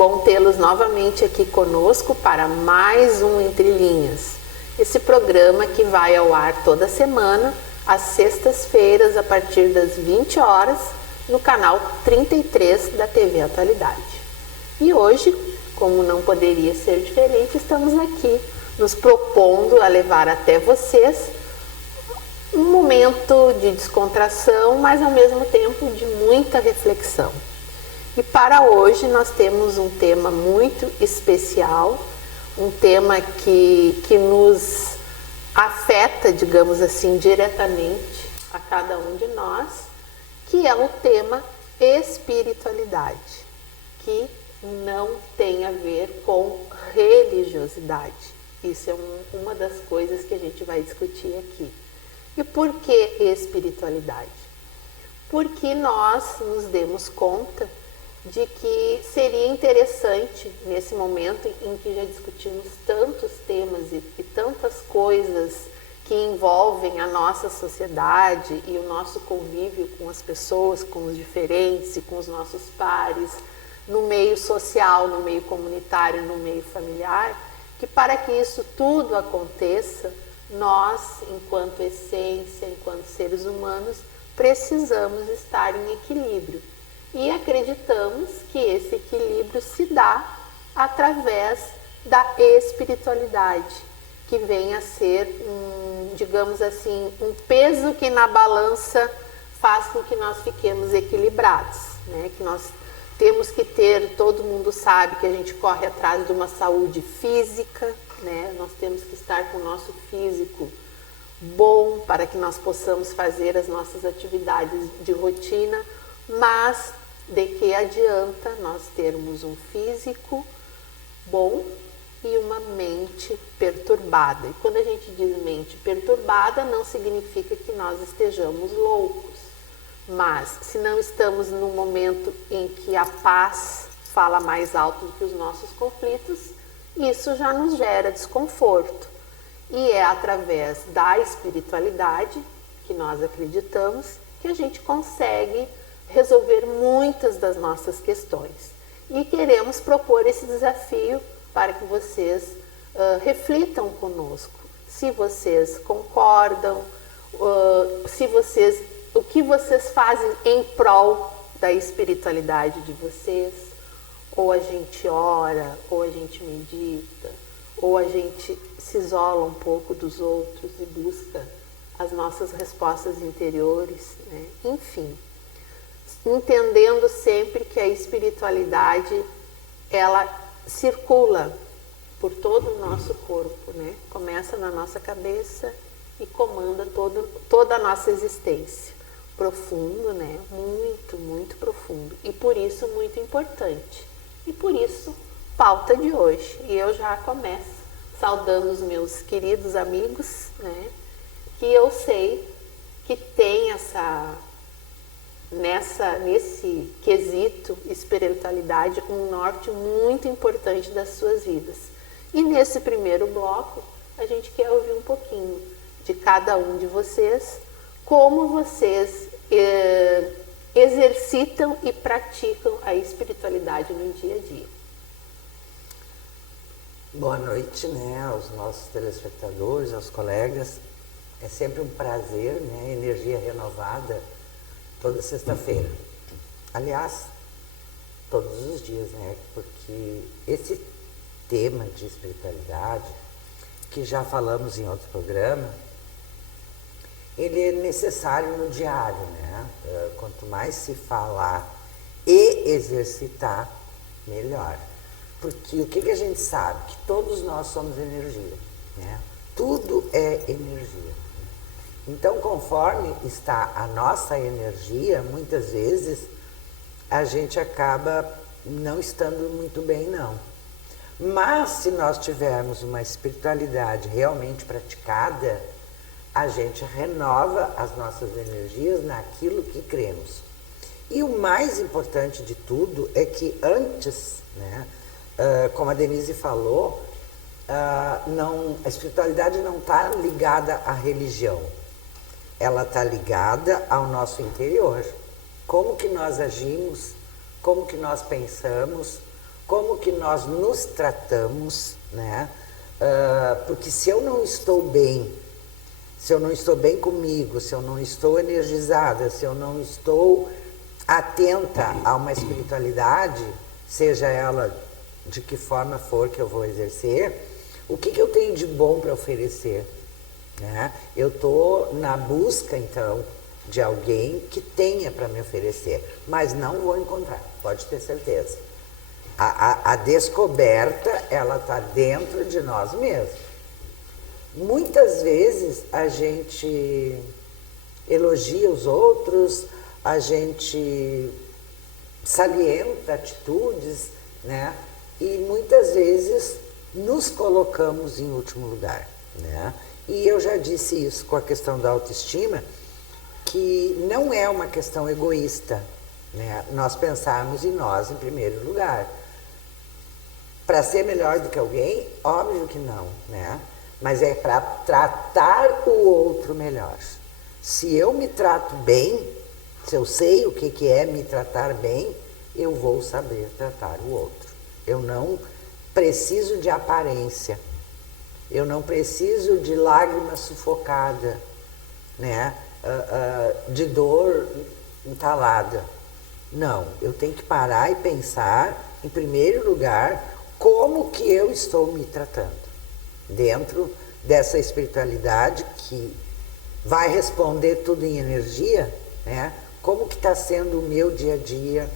bom tê-los novamente aqui conosco para mais um Entre Linhas. Esse programa que vai ao ar toda semana, às sextas-feiras, a partir das 20 horas, no canal 33 da TV Atualidade. E hoje, como não poderia ser diferente, estamos aqui nos propondo a levar até vocês um momento de descontração, mas ao mesmo tempo de muita reflexão. E para hoje nós temos um tema muito especial, um tema que nos afeta, digamos assim, diretamente a cada um de nós, que é o tema espiritualidade, que não tem a ver com religiosidade. Isso é uma das coisas que a gente vai discutir aqui. E por que espiritualidade? Porque nós nos demos conta de que seria interessante, nesse momento em que já discutimos tantos temas e tantas coisas que envolvem a nossa sociedade e o nosso convívio com as pessoas, com os diferentes e com os nossos pares, no meio social, no meio comunitário, no meio familiar, que para que isso tudo aconteça, nós, enquanto essência, enquanto seres humanos, precisamos estar em equilíbrio. E acreditamos que esse equilíbrio se dá através da espiritualidade, que vem a ser, digamos assim, um peso que na balança faz com que nós fiquemos equilibrados, né? Que nós temos que ter, todo mundo sabe que a gente corre atrás de uma saúde física, né? Nós temos que estar com o nosso físico bom para que nós possamos fazer as nossas atividades de rotina, mas de que adianta nós termos um físico bom e uma mente perturbada. E quando a gente diz mente perturbada, não significa que nós estejamos loucos. Mas se não estamos no momento em que a paz fala mais alto do que os nossos conflitos, isso já nos gera desconforto. E é através da espiritualidade, que nós acreditamos, que a gente consegue resolver muitas das nossas questões. E queremos propor esse desafio para que vocês reflitam conosco. Se vocês concordam, o que vocês fazem em prol da espiritualidade de vocês. Ou a gente ora, ou a gente medita, ou a gente se isola um pouco dos outros e busca as nossas respostas interiores, né? Enfim, entendendo sempre que a espiritualidade, ela circula por todo o nosso corpo, né? Começa na nossa cabeça e comanda toda a nossa existência. Profundo, né? Muito, muito profundo. E por isso muito importante. E por isso, pauta de hoje. E eu já começo saudando os meus queridos amigos, né? Que eu sei que tem nesse quesito espiritualidade um norte muito importante das suas vidas. E nesse primeiro bloco, a gente quer ouvir um pouquinho de cada um de vocês, como vocês exercitam e praticam a espiritualidade no dia a dia. Boa noite, né, aos nossos telespectadores, aos colegas. É sempre um prazer, né, energia renovada toda sexta-feira. Aliás, todos os dias, né, porque esse tema de espiritualidade, que já falamos em outro programa, ele é necessário no diário, né? Quanto mais se falar e exercitar, melhor. Porque o que a gente sabe? Que todos nós somos energia, né? Tudo é energia. Então, conforme está a nossa energia, muitas vezes a gente acaba não estando muito bem, não. Mas se nós tivermos uma espiritualidade realmente praticada, a gente renova as nossas energias naquilo que cremos. E o mais importante de tudo é que antes, né, como a Denise falou, a espiritualidade não está ligada à religião. Ela está ligada ao nosso interior. Como que nós agimos, como que nós pensamos, como que nós nos tratamos, né? Porque se eu não estou bem, se eu não estou bem comigo, se eu não estou energizada, se eu não estou atenta a uma espiritualidade, seja ela de que forma for que eu vou exercer, o que eu tenho de bom para oferecer? Né? Eu estou na busca, então, de alguém que tenha para me oferecer, mas não vou encontrar, pode ter certeza. A descoberta, ela está dentro de nós mesmos. Muitas vezes a gente elogia os outros, a gente salienta atitudes, né? E muitas vezes nos colocamos em último lugar, né? E eu já disse isso com a questão da autoestima, que não é uma questão egoísta, né? Nós pensarmos em nós em primeiro lugar. Para ser melhor do que alguém, óbvio que não, né? Mas é para tratar o outro melhor. Se eu me trato bem, se eu sei o que é me tratar bem, eu vou saber tratar o outro. Eu não preciso de aparência, eu não preciso de lágrima sufocada, né? De dor entalada. Não, eu tenho que parar e pensar, em primeiro lugar, como que eu estou me tratando dentro dessa espiritualidade que vai responder tudo em energia, né? Como que está sendo o meu dia a dia?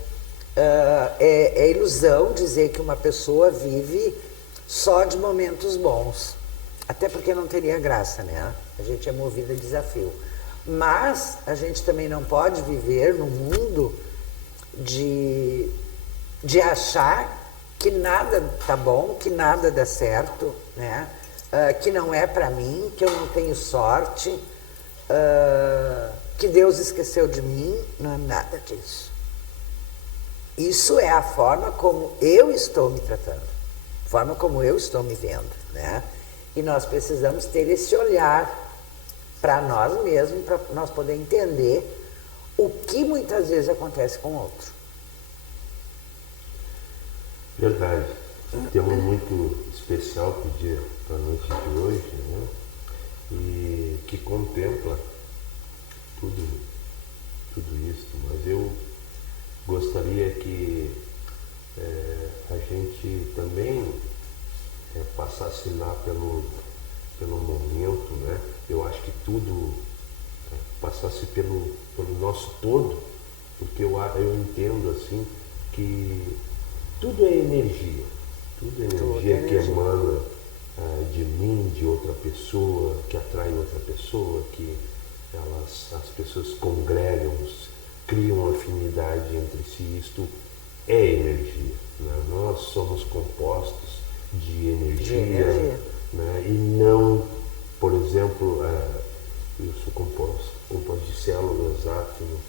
É ilusão dizer que uma pessoa vive só de momentos bons, até porque não teria graça, né? A gente é movido a desafio, mas a gente também não pode viver num mundo de achar que nada tá bom, que nada dá certo, né? Que não é para mim, que eu não tenho sorte, que Deus esqueceu de mim. Não é nada disso. Isso é a forma como eu estou me tratando, a forma como eu estou me vendo, né? E nós precisamos ter esse olhar para nós mesmos, para nós poder entender o que muitas vezes acontece com o outro. Verdade. Um tema muito especial para a noite de hoje, né? E que contempla tudo isso, mas eu gostaria que a gente também passasse lá pelo momento, né? Eu acho que tudo passasse pelo nosso todo, porque eu entendo assim que tudo é energia, que emana de mim, de outra pessoa, que atrai outra pessoa, que as pessoas congregam, criam afinidade entre si. Isto é energia, né? Nós somos compostos de energia. Né? E não, por exemplo, eu sou composto de células, átomos,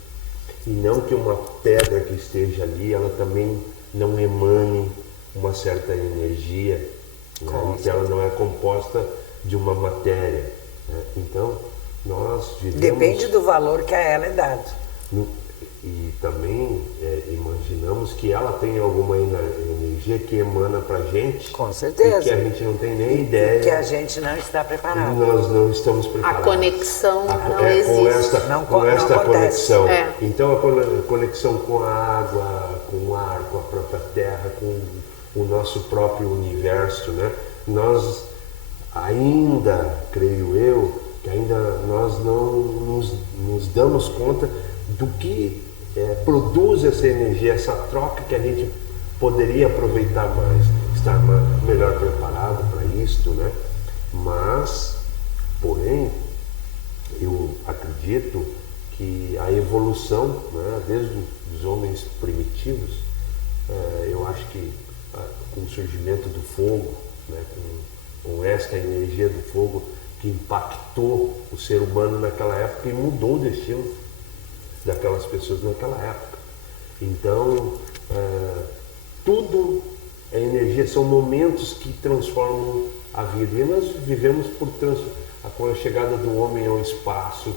e não que uma pedra que esteja ali, ela também não emane uma certa energia, né? Que ela não é composta de uma matéria, né? Então, nós vivemos... Depende do valor que a ela é dado. E também imaginamos que ela tem alguma energia que emana para a gente. Com certeza. E que a gente não tem nem ideia. Que a gente não está preparado. Nós não estamos preparados. A conexão não existe. Com esta conexão. É. Então a conexão com a água, com o ar, com a própria terra, com o nosso próprio universo, né? Nós ainda, creio eu, que ainda nós não nos damos conta do que produz essa energia, essa troca que a gente poderia aproveitar mais, estar melhor preparado para isto, né? Mas, porém, eu acredito que a evolução, né, desde os homens primitivos, eu acho que com o surgimento do fogo, né, com esta energia do fogo que impactou o ser humano naquela época e mudou o destino daquelas pessoas naquela época. Então, tudo é energia, são momentos que transformam a vida. E nós vivemos com a chegada do homem ao espaço,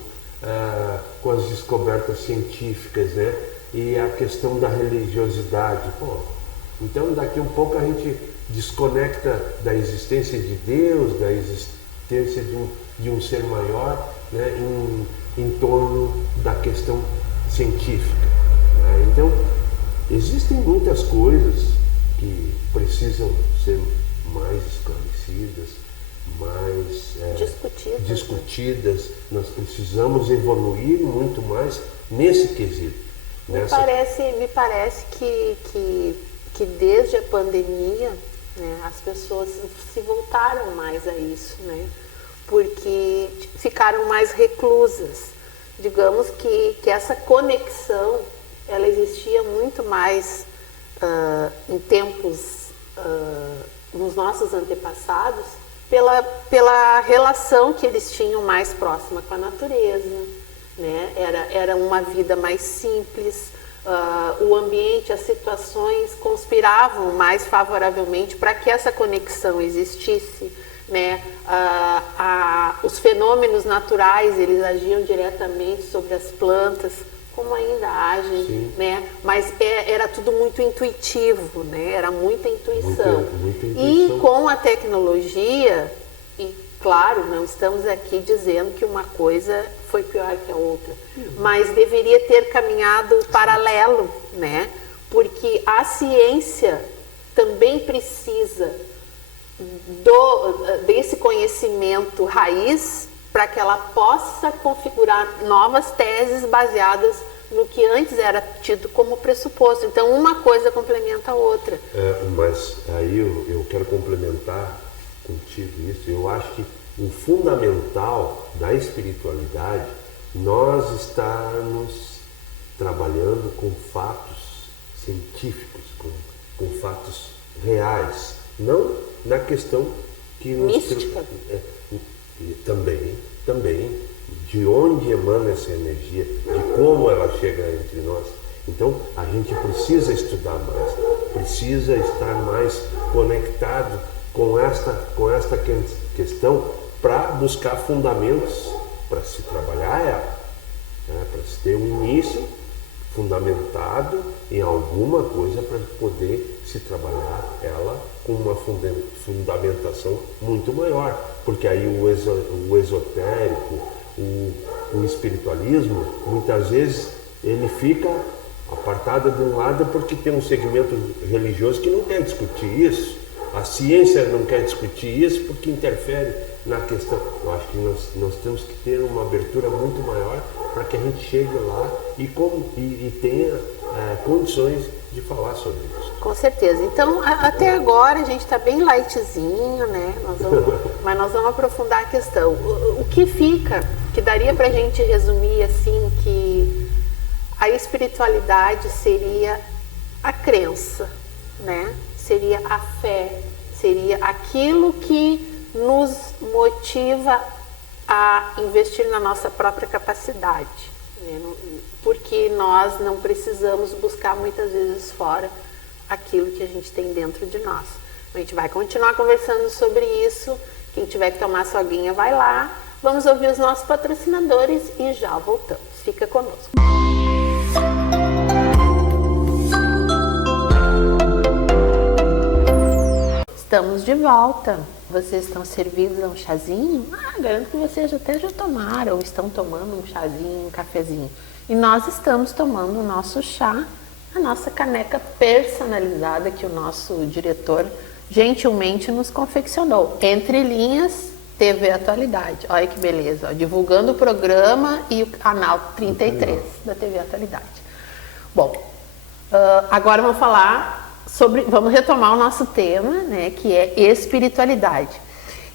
com as descobertas científicas, né? E a questão da religiosidade. Pô, Então, daqui um pouco a gente desconecta da existência de Deus, da existência de um ser maior, né, em torno da questão científica. Né? Então, existem muitas coisas que precisam ser mais esclarecidas, mais discutidas. Nós precisamos evoluir muito mais nesse quesito. Me parece que desde a pandemia, né, as pessoas se voltaram mais a isso, né, porque ficaram mais reclusas. Digamos que essa conexão, ela existia muito mais em tempos, nos nossos antepassados, pela relação que eles tinham mais próxima com a natureza, né? Era uma vida mais simples, o ambiente, as situações conspiravam mais favoravelmente para que essa conexão existisse, né? Os fenômenos naturais, eles agiam diretamente sobre as plantas, como ainda agem, né? Mas era tudo muito intuitivo, né? Era muita intuição. Muita intuição. E com a tecnologia, e claro, não estamos aqui dizendo que uma coisa foi pior que a outra, mas deveria ter caminhado paralelo, né? Porque a ciência também precisa desse conhecimento raiz para que ela possa configurar novas teses baseadas no que antes era tido como pressuposto. Então, uma coisa complementa a outra. Mas aí eu quero complementar contigo isso. Eu acho que o fundamental da espiritualidade, nós estamos trabalhando com fatos científicos, com fatos reais, não na questão que nos... mística. Também, de onde emana essa energia, de como ela chega entre nós. Então, a gente precisa estudar mais, precisa estar mais conectado com esta questão para buscar fundamentos para se trabalhar ela, né? Para se ter um início fundamentado em alguma coisa para poder se trabalhar ela com uma fundamentação muito maior, porque aí o esotérico, o espiritualismo, muitas vezes ele fica apartado de um lado porque tem um segmento religioso que não quer discutir isso, a ciência não quer discutir isso porque interfere na questão. Eu acho que nós temos que ter uma abertura muito maior para que a gente chegue lá e tenha condições de falar sobre isso. Com certeza. Então, até agora a gente está bem lightzinho, né? Mas nós vamos aprofundar a questão. O que fica, que daria para a gente resumir assim, que a espiritualidade seria a crença, né? Seria a fé, seria aquilo que nos motiva a investir na nossa própria capacidade, né? Porque nós não precisamos buscar muitas vezes fora aquilo que a gente tem dentro de nós. A gente vai continuar conversando sobre isso. Quem tiver que tomar sua aguinha vai lá. Vamos ouvir os nossos patrocinadores e já voltamos. Fica conosco. Estamos de volta. Vocês estão servidos a um chazinho? Garanto que vocês até já tomaram ou estão tomando um chazinho, um cafezinho. E nós estamos tomando o nosso chá, a nossa caneca personalizada que o nosso diretor gentilmente nos confeccionou. Entre linhas, TV Atualidade. Olha que beleza, ó, divulgando o programa e o canal 33 da TV Atualidade. Bom, agora vamos falar vamos retomar o nosso tema, né, que é espiritualidade.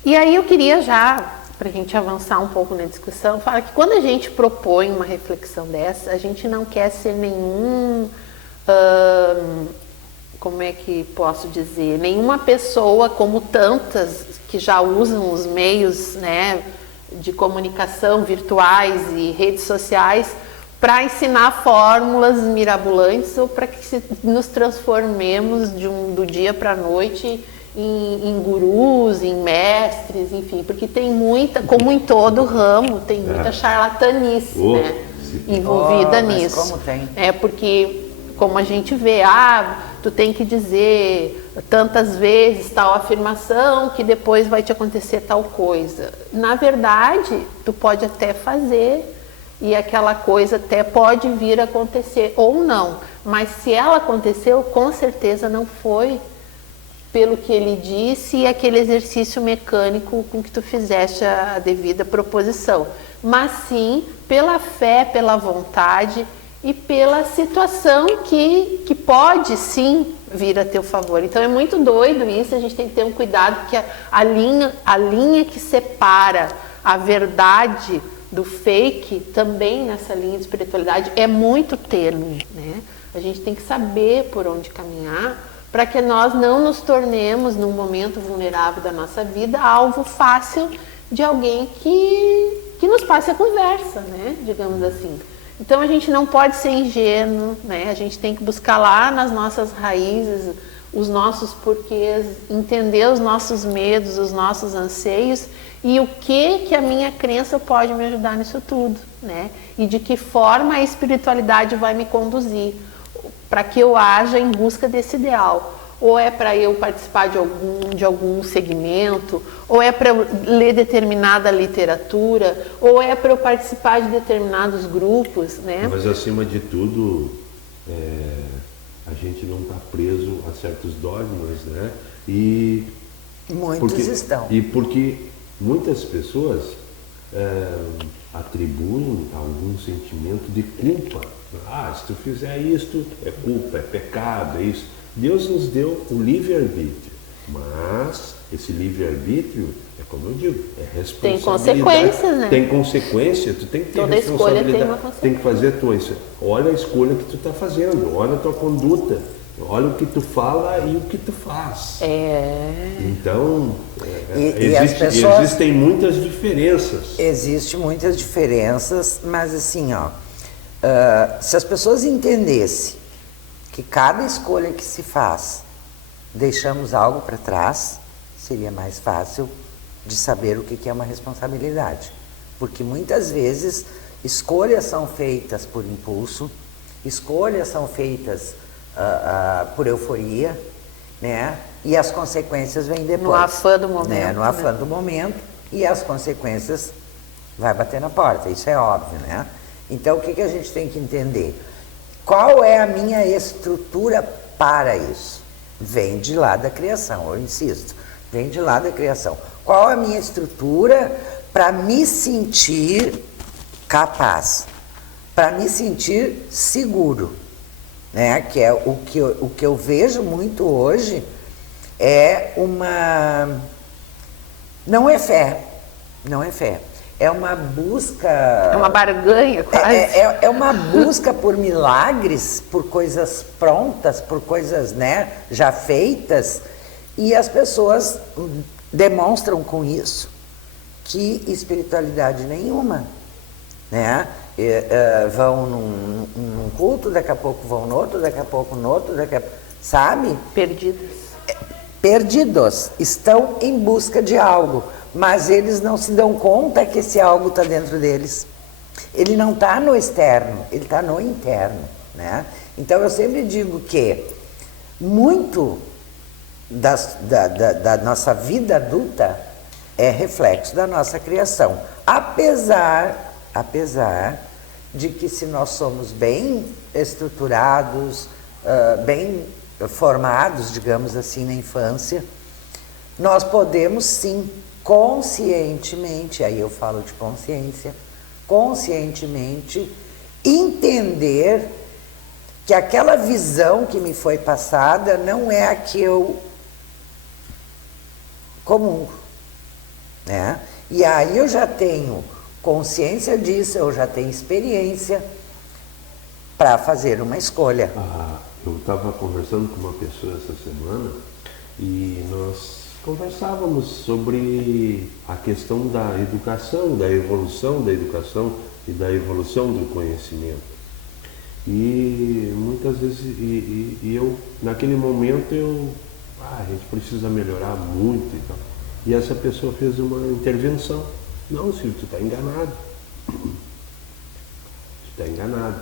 E aí eu queria já, para a gente avançar um pouco na discussão, falar que quando a gente propõe uma reflexão dessa, a gente não quer ser nenhum, como é que posso dizer, nenhuma pessoa como tantas que já usam os meios, né, de comunicação virtuais e redes sociais para ensinar fórmulas mirabolantes ou para que nos transformemos do dia para a noite em gurus, em mestres, enfim, porque tem muita, como em todo ramo, tem muita charlatanice, né, envolvida nisso. Como tem? Porque, como a gente vê, tu tem que dizer tantas vezes tal afirmação que depois vai te acontecer tal coisa. Na verdade, tu pode até fazer e aquela coisa até pode vir a acontecer ou não, mas se ela aconteceu, com certeza não foi pelo que ele disse e aquele exercício mecânico com que tu fizeste a devida proposição, mas sim pela fé, pela vontade e pela situação que pode sim vir a teu favor. Então é muito doido isso, a gente tem que ter um cuidado, porque a linha que separa a verdade do fake, também nessa linha de espiritualidade, é muito tênue, né? A gente tem que saber por onde caminhar, para que nós não nos tornemos, num momento vulnerável da nossa vida, alvo fácil de alguém que nos passe a conversa, né? Digamos assim. Então a gente não pode ser ingênuo, né? A gente tem que buscar lá nas nossas raízes, os nossos porquês, entender os nossos medos, os nossos anseios e o que a minha crença pode me ajudar nisso tudo, né? E de que forma a espiritualidade vai me conduzir para que eu haja em busca desse ideal. Ou é para eu participar de algum segmento, ou é para eu ler determinada literatura, ou é para eu participar de determinados grupos, né? Mas acima de tudo, a gente não está preso a certos dogmas, né? E Muitos estão. E porque muitas pessoas atribuem algum sentimento de culpa. Ah, se tu fizer isto, é culpa, é pecado, é isso. Deus nos deu o livre-arbítrio, mas esse livre-arbítrio, é como eu digo, é responsabilidade. Tem consequências, né? Tem consequência, tu tem que ter toda responsabilidade. Escolha tem uma consequência. Tem que fazer a tua... Olha a escolha que tu está fazendo, olha a tua conduta, olha o que tu fala e o que tu faz. Então, existem muitas diferenças. Existem muitas diferenças, mas assim, ó, se as pessoas entendessem que cada escolha que se faz, deixamos algo para trás, seria mais fácil de saber o que é uma responsabilidade. Porque muitas vezes escolhas são feitas por impulso, escolhas são feitas por euforia, né? E as consequências vêm depois. No afã do momento. Né? No afã do momento, e as consequências vai bater na porta, isso é óbvio, né? Então, o que a gente tem que entender? Qual é a minha estrutura para isso? Vem de lá da criação, eu insisto, vem de lá da criação. Qual a minha estrutura para me sentir capaz, para me sentir seguro, né? Que é o que eu vejo muito hoje é uma... Não é fé, é uma busca... É uma barganha, quase. É uma busca por milagres, por coisas prontas, por coisas, né, já feitas, e as pessoas demonstram com isso que espiritualidade nenhuma, né? Vão num culto, daqui a pouco vão no outro, daqui a pouco no outro, sabe? Perdidos, estão em busca de algo, mas eles não se dão conta que esse algo está dentro deles. Ele não está no externo, ele está no interno, né? Então eu sempre digo que muito da nossa vida adulta é reflexo da nossa criação, apesar de que, se nós somos bem estruturados, bem formados, digamos assim, na infância, nós podemos sim, conscientemente, aí eu falo de consciência, conscientemente entender que aquela visão que me foi passada não é a que eu comungo, né? E aí eu já tenho consciência disso, eu já tenho experiência para fazer uma escolha. Eu estava conversando com uma pessoa essa semana e nós conversávamos sobre a questão da educação, da evolução da educação e da evolução do conhecimento. E muitas vezes, eu, naquele momento, a gente precisa melhorar muito e tal. E essa pessoa fez uma intervenção. Não, Silvio, tu está enganado. Tu está enganado.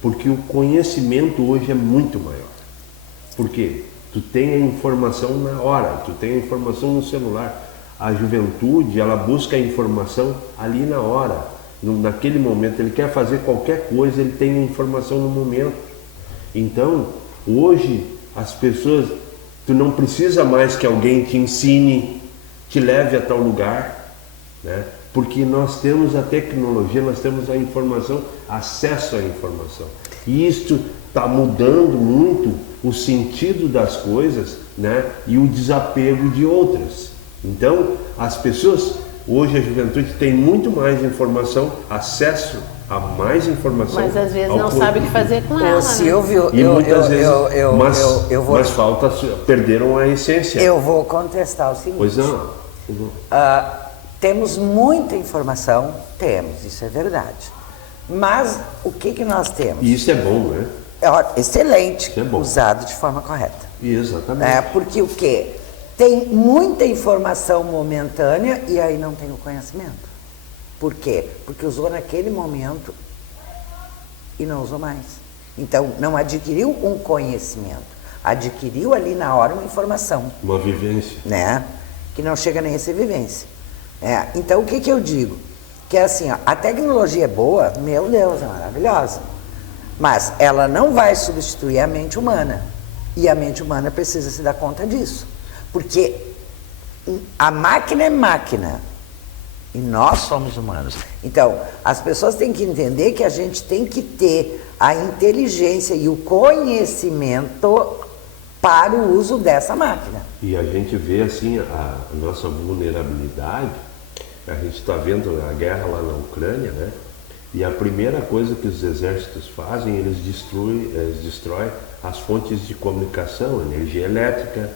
Porque o conhecimento hoje é muito maior. Por quê? Tu tem a informação na hora, tu tem a informação no celular. A juventude, ela busca a informação ali na hora, naquele momento. Ele quer fazer qualquer coisa, ele tem a informação no momento. Então, hoje, as pessoas, tu não precisa mais que alguém te ensine, te leve a tal lugar, né? Porque nós temos a tecnologia, nós temos a informação, acesso à informação. E isto está mudando muito o sentido das coisas, né? E o desapego de outras. Então, as pessoas, hoje a juventude tem muito mais informação, acesso a mais informação. Mas às vezes não sabe o que fazer com ela, Silvio, né? E muitas vezes, mas falta, perderam a essência. Eu vou contestar o seguinte. Pois não. Temos muita informação, temos, isso é verdade. Mas o que nós temos? E isso é bom, né? É excelente, isso é bom. Usado de forma correta. Exatamente. Porque o quê? Tem muita informação momentânea e aí não tem o conhecimento. Por quê? Porque usou naquele momento e não usou mais. Então, não adquiriu um conhecimento, adquiriu ali na hora uma informação. Uma vivência. Né? Que não chega nem a ser vivência. Então, o que eu digo? Que é assim, ó, a tecnologia é boa, meu Deus, é maravilhosa. Mas ela não vai substituir a mente humana. E a mente humana precisa se dar conta disso. Porque a máquina é máquina. E nós somos humanos. Então, as pessoas têm que entender que a gente tem que ter a inteligência e o conhecimento para o uso dessa máquina. E a gente vê assim a nossa vulnerabilidade. A gente está vendo a guerra lá na Ucrânia, né? E a primeira coisa que os exércitos fazem, eles destroem as fontes de comunicação, energia elétrica,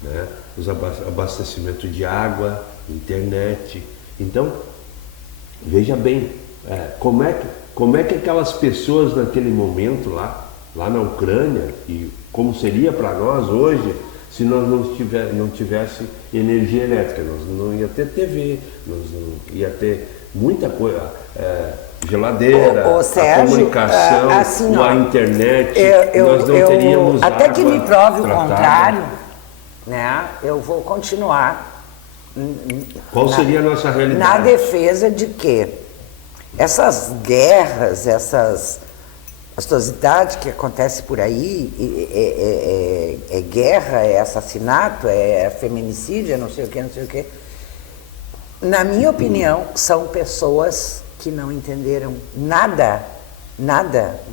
né? Os abastecimento de água, internet. Então, veja bem, como é que aquelas pessoas naquele momento lá na Ucrânia, e como seria para nós hoje, se nós não tivesse energia elétrica, nós não ia ter TV, nós não ia ter muita coisa, geladeira, Sérgio, a comunicação, assim, a internet, nós não teríamos até que me prove tratada. o contrário, né? Eu vou continuar. Qual seria a nossa realidade? Na defesa de que essas guerras, essas atrocidades que acontecem por aí, é guerra, é assassinato, é feminicídio, é não sei o que, não sei o que. Na minha opinião, são pessoas que não entenderam nada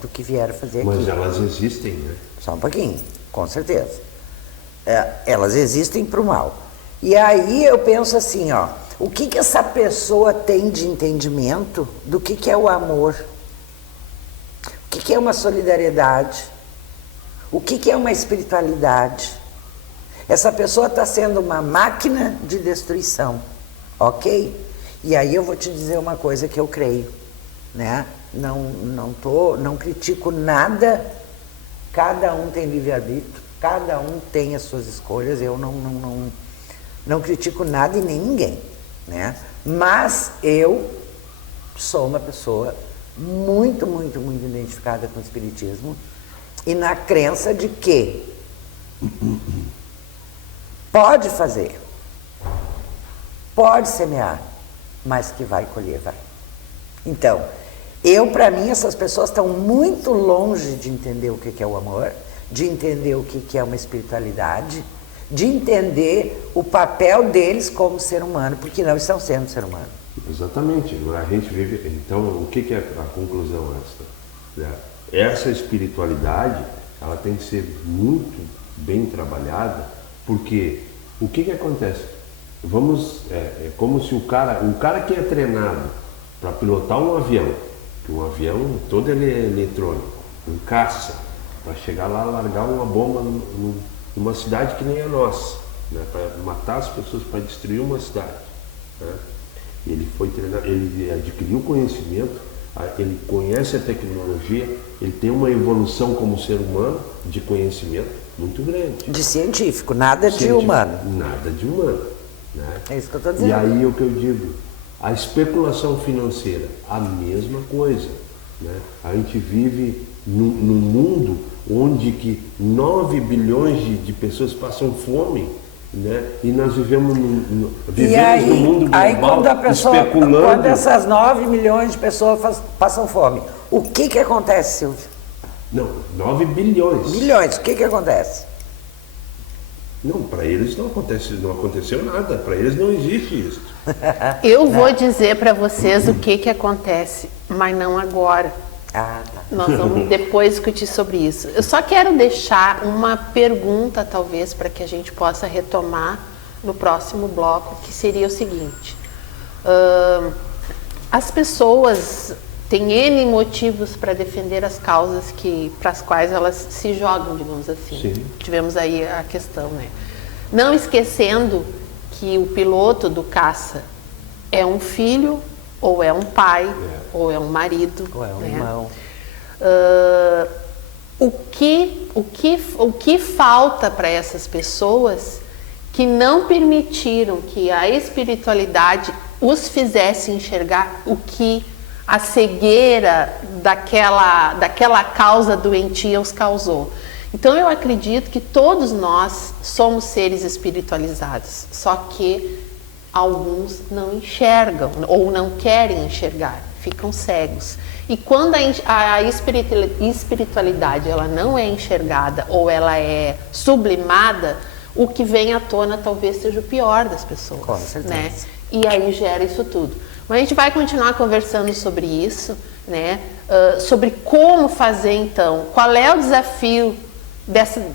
do que vieram fazer aqui. Mas elas existem, né? Só um pouquinho, com certeza. Elas existem para o mal. E aí eu penso assim, ó, o que essa pessoa tem de entendimento do que é o amor? O que é uma solidariedade? O que é uma espiritualidade? Essa pessoa está sendo uma máquina de destruição, ok? E aí eu vou te dizer uma coisa que eu creio, né? Não critico nada, cada um tem livre-arbítrio, cada um tem as suas escolhas, eu não critico nada e nem ninguém, né? Mas eu sou uma pessoa muito, muito, muito identificada com o espiritismo e na crença de que pode fazer, pode semear, mas que vai colher, vai. Então, para mim, essas pessoas estão muito longe de entender o que é o amor, de entender o que é uma espiritualidade, de entender o papel deles como ser humano, porque não estão sendo ser humano. Exatamente. A gente vive. Então, o que é a conclusão esta? Essa espiritualidade, ela tem que ser muito bem trabalhada, porque o que acontece? É como se o cara que é treinado para pilotar um avião todo ele é eletrônico, um caça, para chegar lá e largar uma bomba numa cidade que nem a nossa, né? Para matar as pessoas, para destruir uma cidade, né? Ele foi treinado, ele adquiriu conhecimento, ele conhece a tecnologia, ele tem uma evolução como ser humano de conhecimento muito grande. De científico, nada de humano. Nada de humano, né? É isso que eu estou dizendo. E aí o que eu digo, a especulação financeira, a mesma coisa, né? A gente vive num mundo onde que 9 bilhões de pessoas passam fome, né? E nós vivemos num mundo global, aí quando a pessoa, especulando. quando essas 9 milhões de pessoas passam fome, o que acontece, Silvio? Não, 9 bilhões. Milhões, o que acontece? Não, para eles não aconteceu nada, para eles não existe isso. Eu vou dizer para vocês o que acontece, mas não agora. Ah, tá. Nós vamos depois discutir sobre isso. Eu só quero deixar uma pergunta, talvez, para que a gente possa retomar no próximo bloco, que seria o seguinte. As pessoas têm N motivos para defender as causas para as quais elas se jogam, digamos assim. Sim. Tivemos aí a questão, né? Não esquecendo que o piloto do caça é um filho, ou é um pai, ou é um marido. Ou é um né? irmão. O que falta para essas pessoas que não permitiram que a espiritualidade os fizesse enxergar o que a cegueira daquela causa doentia os causou? Então eu acredito que todos nós somos seres espiritualizados, só que alguns não enxergam ou não querem enxergar, ficam cegos. E quando a espiritualidade ela não é enxergada ou ela é sublimada, o que vem à tona talvez seja o pior das pessoas. Com certeza. Né? E aí gera isso tudo. Mas a gente vai continuar conversando sobre isso, né? Sobre como fazer então, qual é o desafio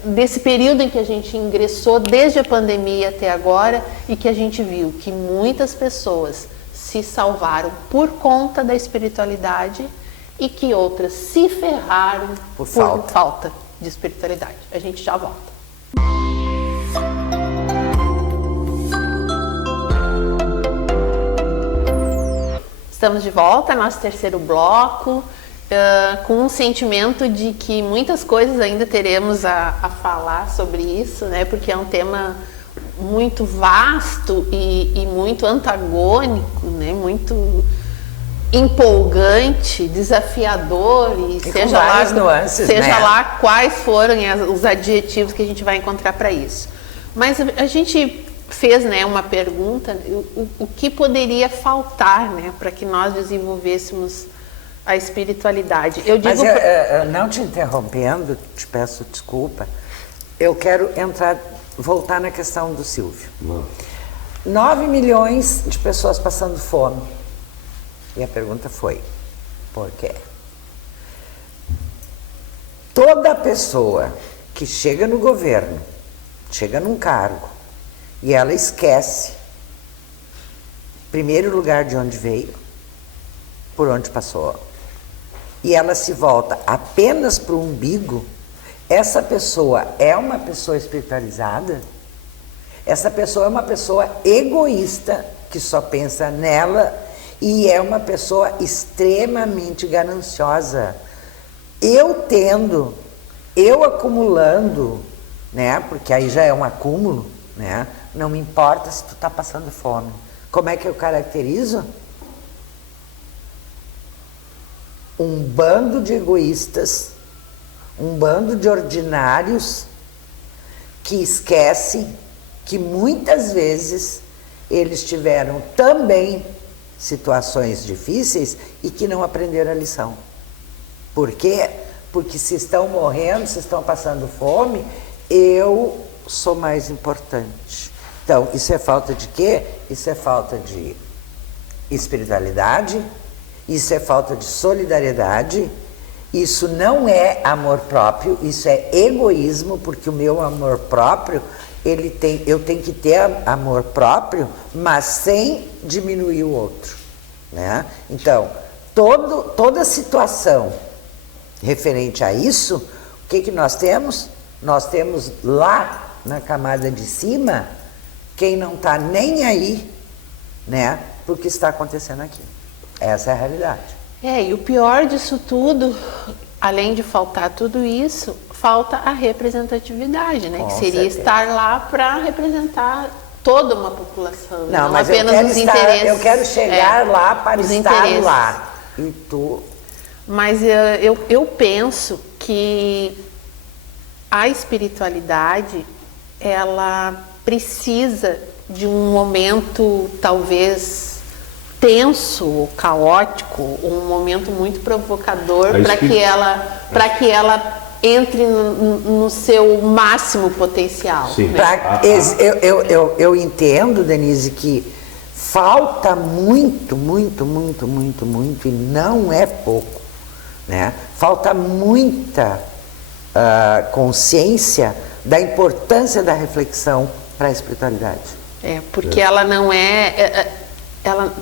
desse período em que a gente ingressou desde a pandemia até agora e que a gente viu que muitas pessoas se salvaram por conta da espiritualidade e que outras se ferraram por falta de espiritualidade. A gente já volta. Estamos de volta, nosso terceiro bloco, com um sentimento de que muitas coisas ainda teremos a falar sobre isso, né? Porque é um tema muito vasto e muito antagônico, né? Muito empolgante, desafiador e seja lá quais forem os adjetivos que a gente vai encontrar para isso. Mas a gente fez, né, uma pergunta, o que poderia faltar, né, para que nós desenvolvêssemos a espiritualidade. Mas não te interrompendo, te peço desculpa, eu quero voltar na questão do Silvio. 9 milhões de pessoas passando fome. E a pergunta foi, por quê? Toda pessoa que chega no governo, chega num cargo, e ela esquece, primeiro lugar de onde veio, por onde passou, e ela se volta apenas para o umbigo, essa pessoa é uma pessoa espiritualizada? Essa pessoa é uma pessoa egoísta, que só pensa nela, e é uma pessoa extremamente gananciosa. Eu acumulando, né? Porque aí já é um acúmulo, né? Não me importa se tu está passando fome. Como é que eu caracterizo? Um bando de egoístas, um bando de ordinários que esquecem que muitas vezes eles tiveram também situações difíceis e que não aprenderam a lição. Por quê? Porque se estão morrendo, se estão passando fome, eu sou mais importante. Então, isso é falta de quê? Isso é falta de espiritualidade, isso é falta de solidariedade, isso não é amor próprio, isso é egoísmo, porque o meu amor próprio, eu tenho que ter amor próprio, mas sem diminuir o outro, né? Então, toda situação referente a isso, o que nós temos? Nós temos lá na camada de cima quem não está nem aí, né, para o que está acontecendo aqui. Essa é a realidade. E o pior disso tudo, além de faltar tudo isso, falta a representatividade, né? Com que seria certeza. Estar lá para representar toda uma população, Não, mas apenas os interesses. Eu quero chegar lá para os estar interesses. lá. E tu... Mas eu penso que a espiritualidade, ela precisa de um momento talvez tenso, ou caótico, um momento muito provocador para que ela entre no seu máximo potencial. Sim. Né? Eu entendo, Denise, que falta muito, e não é pouco, né? Falta muita consciência da importância da reflexão para a espiritualidade. Porque ela não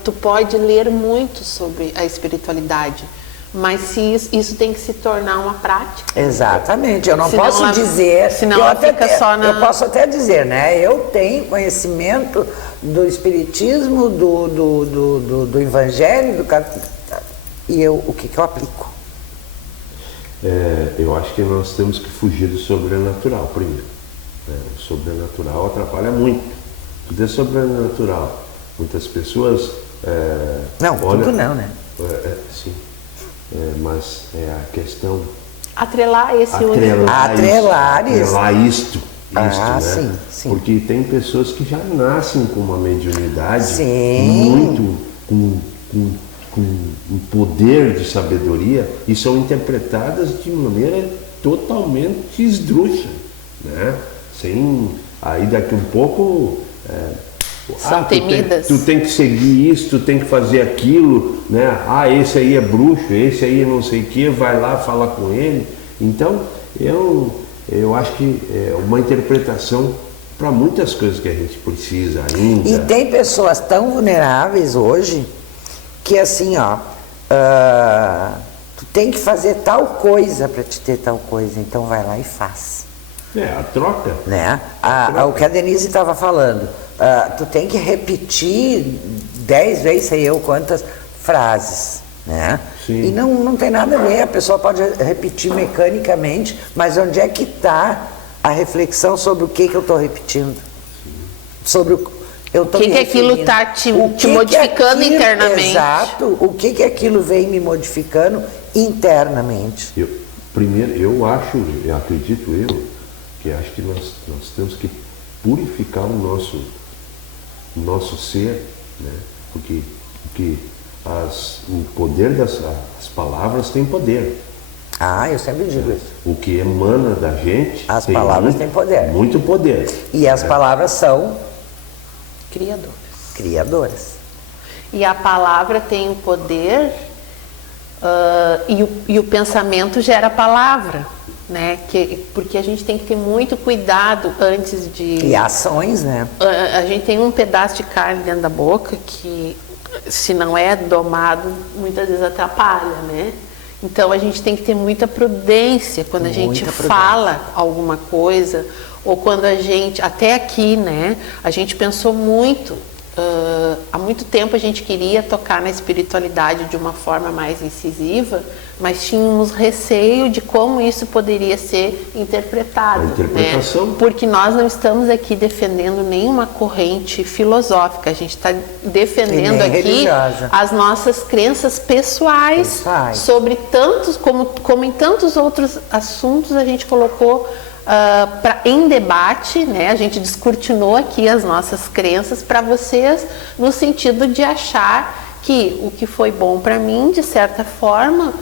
tu pode ler muito sobre a espiritualidade, mas isso tem que se tornar uma prática. Exatamente, eu não Senão posso dizer, senão ela fica só na... eu posso até dizer, né? Eu tenho conhecimento do espiritismo, do evangelho, e o que eu aplico? Eu acho que nós temos que fugir do sobrenatural primeiro. O sobrenatural atrapalha muito. Tudo é sobrenatural. Muitas pessoas... tudo não, né? Sim. Mas é a questão... Atrelar esse Atrelar isto, né? Sim. Porque tem pessoas que já nascem com uma mediunidade muito... com um poder de sabedoria e são interpretadas de maneira totalmente esdrúxula, né? Aí daqui um pouco são temidas. Tu tem que seguir isso, tu tem que fazer aquilo, né? Esse aí é bruxo, esse aí não sei o que, vai lá falar com ele. Então eu acho que é uma interpretação para muitas coisas que a gente precisa ainda. E tem pessoas tão vulneráveis hoje que assim, tu tem que fazer tal coisa para te ter tal coisa, então vai lá e faz. A troca. Né? O que a Denise estava falando, tu tem que repetir 10 vezes, sei eu quantas frases, né? Sim. E não tem nada a ver, a pessoa pode repetir mecanicamente, mas onde é que está a reflexão sobre o que eu estou repetindo? Sim. Sobre o que aquilo está te modificando internamente. Exato, o que aquilo vem me modificando internamente. Eu acredito que acho que nós temos que purificar o nosso ser, né? Porque o poder das palavras tem poder. Eu sempre digo isso. O que emana da gente... As palavras têm poder. Muito poder. E as palavras são... Criadoras. E a palavra tem o poder e o pensamento gera a palavra, né? Porque a gente tem que ter muito cuidado antes de... E ações, né? A gente tem um pedaço de carne dentro da boca que, se não é domado, muitas vezes atrapalha, né? Então a gente tem que ter muita prudência quando a gente fala alguma coisa, ou quando a gente, até aqui, né, a gente pensou muito, há muito tempo a gente queria tocar na espiritualidade de uma forma mais incisiva, mas tínhamos receio de como isso poderia ser interpretado. A interpretação. Né? Porque nós não estamos aqui defendendo nenhuma corrente filosófica, a gente está defendendo aqui religiosa. As nossas crenças pessoais sobre tantos, como em tantos outros assuntos a gente colocou em debate, né? A gente descortinou aqui as nossas crenças para vocês, no sentido de achar que o que foi bom para mim, de certa forma,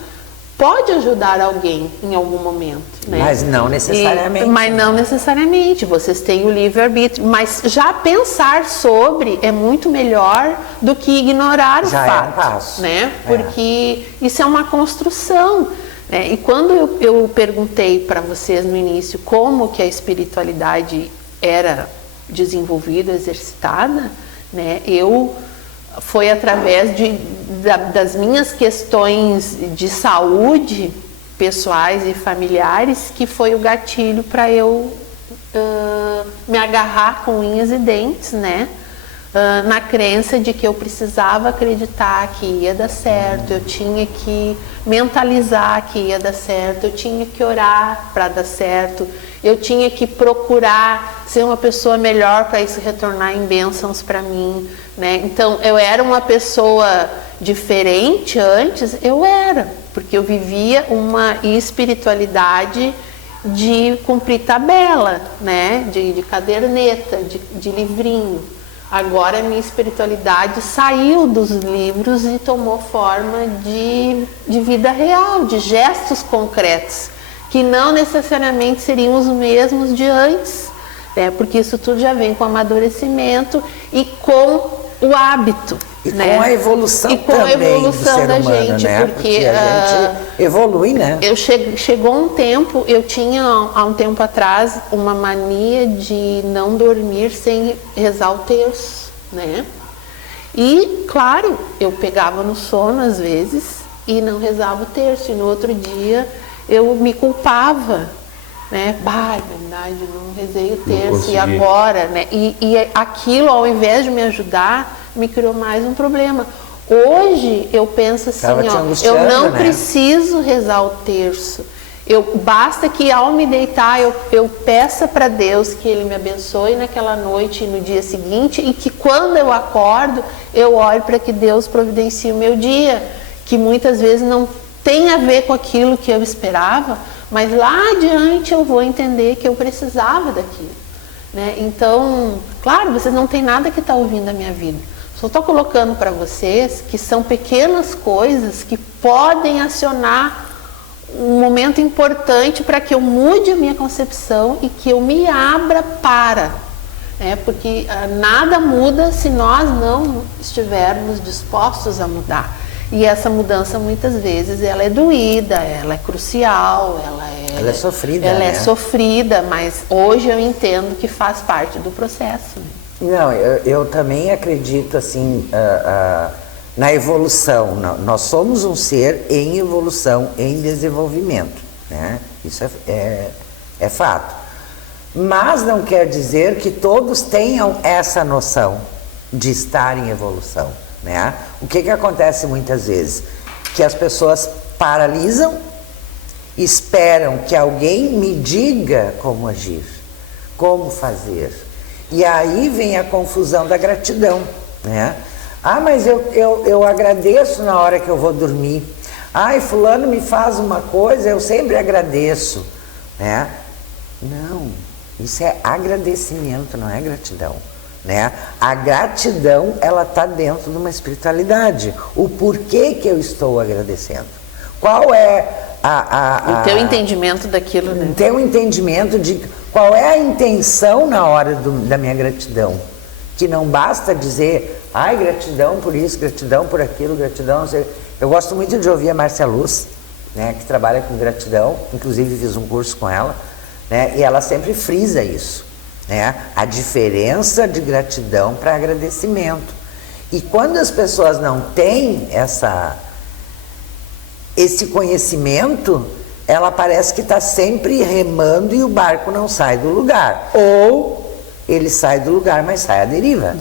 pode ajudar alguém em algum momento, né? Mas não necessariamente. Mas não necessariamente, vocês têm o livre-arbítrio, mas já pensar sobre é muito melhor do que ignorar o fato. Já é um passo. Né? Porque isso é uma construção. E quando eu perguntei para vocês no início como que a espiritualidade era desenvolvida, exercitada, né, foi através das minhas questões de saúde pessoais e familiares que foi o gatilho para eu me agarrar com unhas e dentes, né? Na crença de que eu precisava acreditar que ia dar certo, eu tinha que mentalizar que ia dar certo, eu tinha que orar para dar certo, eu tinha que procurar ser uma pessoa melhor para isso retornar em bênçãos para mim, né? Então eu era uma pessoa diferente antes, eu era, Porque eu vivia uma espiritualidade de cumprir tabela, né? De caderneta, de livrinho. Agora a minha espiritualidade saiu dos livros e tomou forma de vida real, de gestos concretos, que não necessariamente seriam os mesmos de antes, né? Porque isso tudo já vem com amadurecimento e com o hábito. E né? com a evolução e com também a evolução do ser da humano, gente, né? porque a gente evolui, né? Chegou um tempo, eu tinha há um tempo atrás uma mania de não dormir sem rezar o terço, né? E claro, eu pegava no sono às vezes e não rezava o terço, e no outro dia eu me culpava, né? Bah, é verdade, eu não rezei o terço, e agora, né? E aquilo, ao invés de me ajudar, me criou mais um problema. Hoje eu penso assim, ó, eu não preciso rezar o terço. Basta que ao me deitar eu peça para Deus que Ele me abençoe naquela noite e no dia seguinte, e que quando eu acordo eu ore para que Deus providencie o meu dia, que muitas vezes não tem a ver com aquilo que eu esperava, mas lá adiante eu vou entender que eu precisava daquilo, né? Então, claro, vocês não têm nada que está ouvindo a minha vida. Só estou colocando para vocês que são pequenas coisas que podem acionar um momento importante para que eu mude a minha concepção e que eu me abra para, né? Porque nada muda se nós não estivermos dispostos a mudar. E essa mudança muitas vezes ela é doída, ela é crucial, ela é sofrida. Ela é sofrida, mas hoje eu entendo que faz parte do processo. Não, eu também acredito assim na evolução. Nós somos um ser em evolução, em desenvolvimento, né? Isso é fato. Mas não quer dizer que todos tenham essa noção de estar em evolução, né? O que acontece muitas vezes? Que as pessoas paralisam, esperam que alguém me diga como agir, como fazer. E aí vem a confusão da gratidão, né? Ah, mas eu agradeço na hora que eu vou dormir. Ai, fulano me faz uma coisa, eu sempre agradeço, né? Não, isso é agradecimento, não é gratidão, né? A gratidão, ela está dentro de uma espiritualidade. O porquê que eu estou agradecendo? Qual é o teu entendimento daquilo, né? O teu entendimento de qual é a intenção na hora da minha gratidão. Que não basta dizer, ai, gratidão por isso, gratidão por aquilo, gratidão, não sei. Eu gosto muito de ouvir a Márcia Luz, né, que trabalha com gratidão, inclusive fiz um curso com ela, né, e ela sempre frisa isso, né, a diferença de gratidão para agradecimento. E quando as pessoas não têm esse conhecimento, ela parece que está sempre remando e o barco não sai do lugar. Ou ele sai do lugar, mas sai à deriva.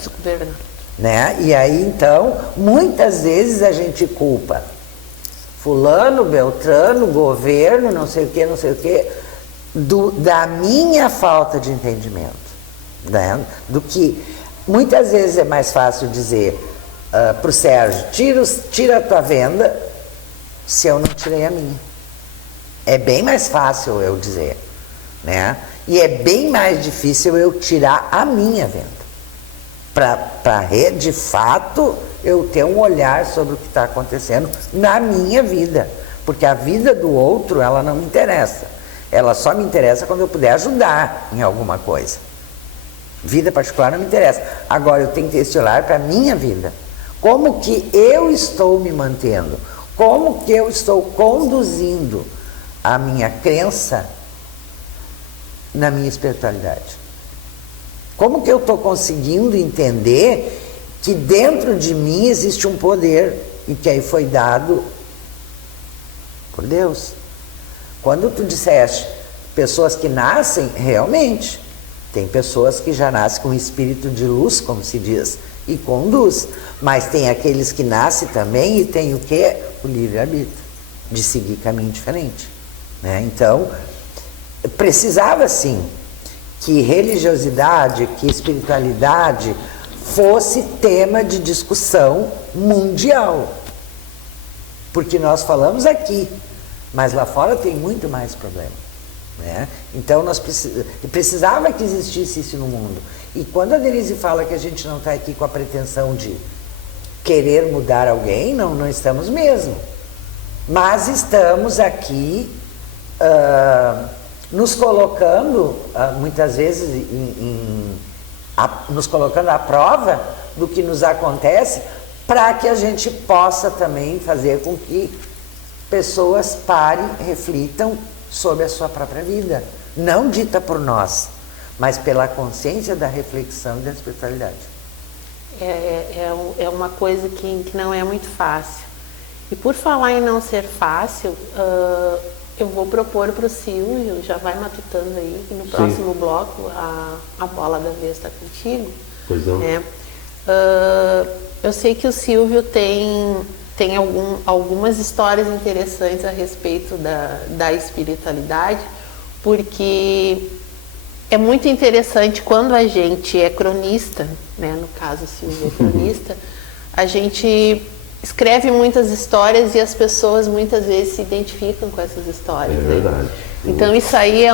Né? E aí, então, muitas vezes a gente culpa fulano, beltrano, governo, não sei o que, da minha falta de entendimento. Né? Do que muitas vezes é mais fácil dizer para o Sérgio, tira a tua venda, se eu não tirei a minha. É bem mais fácil eu dizer, né? E é bem mais difícil eu tirar a minha venda. Para de fato eu ter um olhar sobre o que está acontecendo na minha vida. Porque a vida do outro, ela não me interessa. Ela só me interessa quando eu puder ajudar em alguma coisa. Vida particular não me interessa. Agora eu tenho que ter esse olhar para a minha vida. Como que eu estou me mantendo? Como que eu estou conduzindo a minha crença na minha espiritualidade? Como que eu estou conseguindo entender que dentro de mim existe um poder e que aí foi dado por Deus? Quando tu disseste pessoas que nascem, realmente, tem pessoas que já nascem com espírito de luz, como se diz, e conduz, mas tem aqueles que nascem também e tem o quê? O livre-arbítrio, de seguir caminho diferente, né? Então, precisava sim que religiosidade, que espiritualidade fosse tema de discussão mundial. porque nós falamos aqui, mas lá fora tem muito mais problema, né? Então nós precisava que existisse isso no mundo. E quando a Denise fala que a gente não está aqui com a pretensão de querer mudar alguém, não estamos mesmo. Mas estamos aqui nos colocando, muitas vezes, nos colocando à prova do que nos acontece, para que a gente possa também fazer com que pessoas parem, reflitam sobre a sua própria vida. Não dita por nós, mas pela consciência da reflexão e da espiritualidade. É uma coisa que não é muito fácil. E por falar em não ser fácil, eu vou propor para o Silvio, já vai matutando aí, que no próximo bloco a bola da vez está contigo. Pois não. Eu sei que o Silvio tem algumas histórias interessantes a respeito da espiritualidade, porque é muito interessante quando a gente é cronista, né? No caso o Silvio é cronista, a gente escreve muitas histórias e as pessoas muitas vezes se identificam com essas histórias. É verdade. Né? Então isso aí é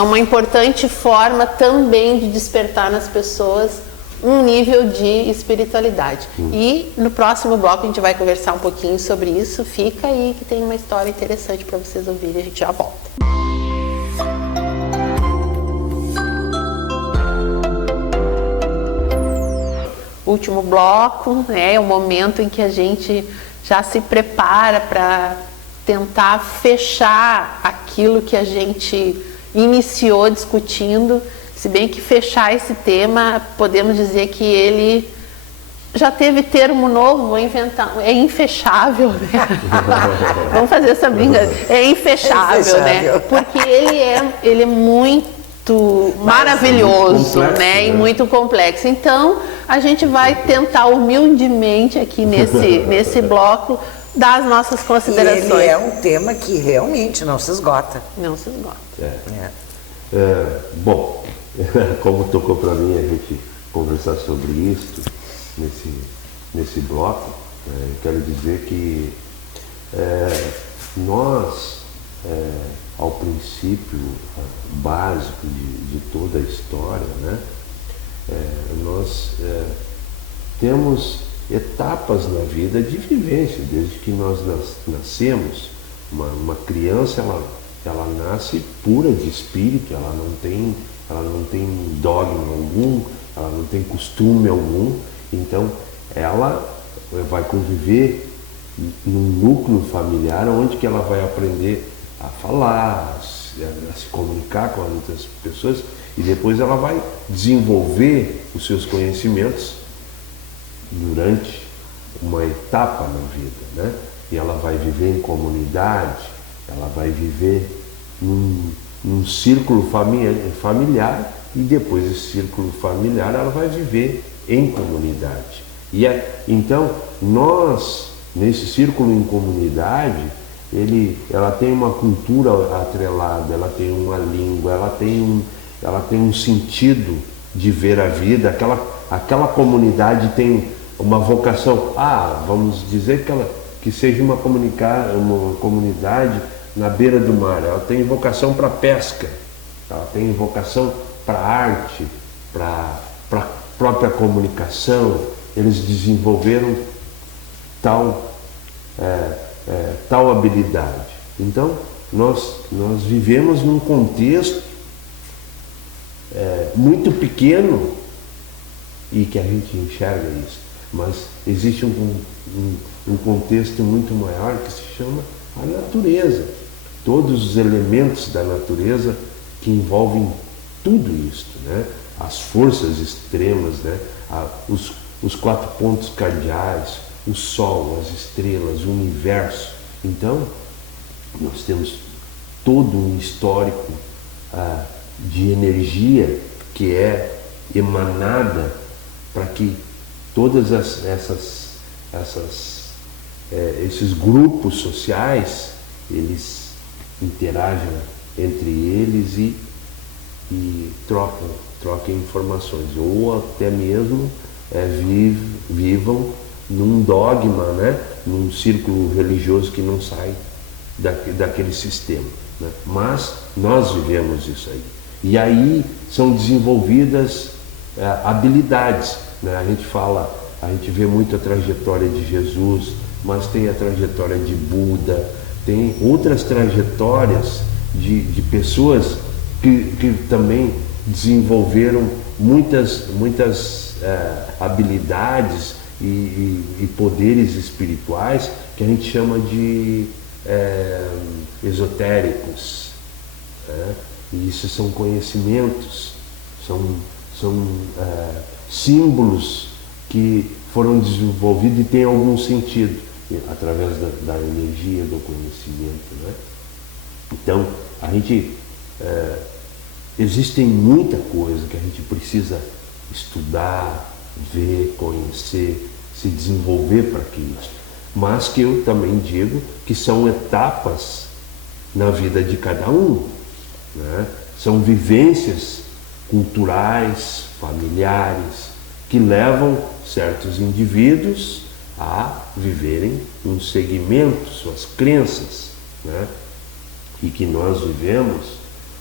uma importante forma também de despertar nas pessoas um nível de espiritualidade. E no próximo bloco a gente vai conversar um pouquinho sobre isso. Fica aí que tem uma história interessante para vocês ouvirem. A gente já volta. Último bloco, né, é o momento em que a gente já se prepara para tentar fechar aquilo que a gente iniciou discutindo. Se bem que fechar esse tema, podemos dizer que ele já teve termo novo, vou inventar, é infechável, né? Vamos fazer essa brincadeira, é infechável, né? Porque ele é muito maravilhoso, complexo, né? E muito complexo. Então, a gente vai tentar humildemente aqui nesse bloco dar as nossas considerações. E ele é um tema que realmente não se esgota. Não se esgota. Bom, como tocou para mim a gente conversar sobre isso nesse bloco, eu quero dizer que nós, ao princípio básico de toda a história, né, nós temos etapas na vida de vivência, desde que nós nascemos. Uma criança, ela nasce pura de espírito, ela não tem dogma algum, ela não tem costume algum, então ela vai conviver num núcleo familiar onde que ela vai aprender a falar, a se comunicar com outras pessoas, e depois ela vai desenvolver os seus conhecimentos durante uma etapa na vida, né? E ela vai viver em comunidade, ela vai viver num círculo familiar, e depois desse círculo familiar ela vai viver em comunidade. Então, nós, nesse círculo em comunidade, ela tem uma cultura atrelada, ela tem uma língua, ela tem um sentido de ver a vida. Aquela comunidade tem uma vocação, vamos dizer que seja uma comunidade na beira do mar, ela tem vocação para pesca, ela tem vocação para arte, para própria comunicação. Eles desenvolveram tal habilidade. Então, nós vivemos num contexto muito pequeno e que a gente enxerga isso, mas existe um contexto muito maior que se chama a natureza. Todos os elementos da natureza que envolvem tudo isso, né? As forças extremas, né? Os 4 pontos cardeais, o Sol, as estrelas, o universo. Então, nós temos todo um histórico de energia que é emanada para que todas esses grupos sociais, eles interajam entre eles e troquem informações, ou até mesmo vivam num dogma, né? Num círculo religioso que não sai daquele sistema, né? Mas nós vivemos isso aí. E aí são desenvolvidas habilidades, né? A gente vê muito a trajetória de Jesus, mas tem a trajetória de Buda, tem outras trajetórias de pessoas que também desenvolveram muitas habilidades e poderes espirituais que a gente chama de esotéricos, né? E isso são conhecimentos, são símbolos que foram desenvolvidos e têm algum sentido através da energia, do conhecimento, né? Então, existem muita coisa que a gente precisa estudar, ver, conhecer, se desenvolver para aquilo. Mas que eu também digo que são etapas na vida de cada um, né? São vivências culturais, familiares, que levam certos indivíduos a viverem um segmento, suas crenças, né? E que nós vivemos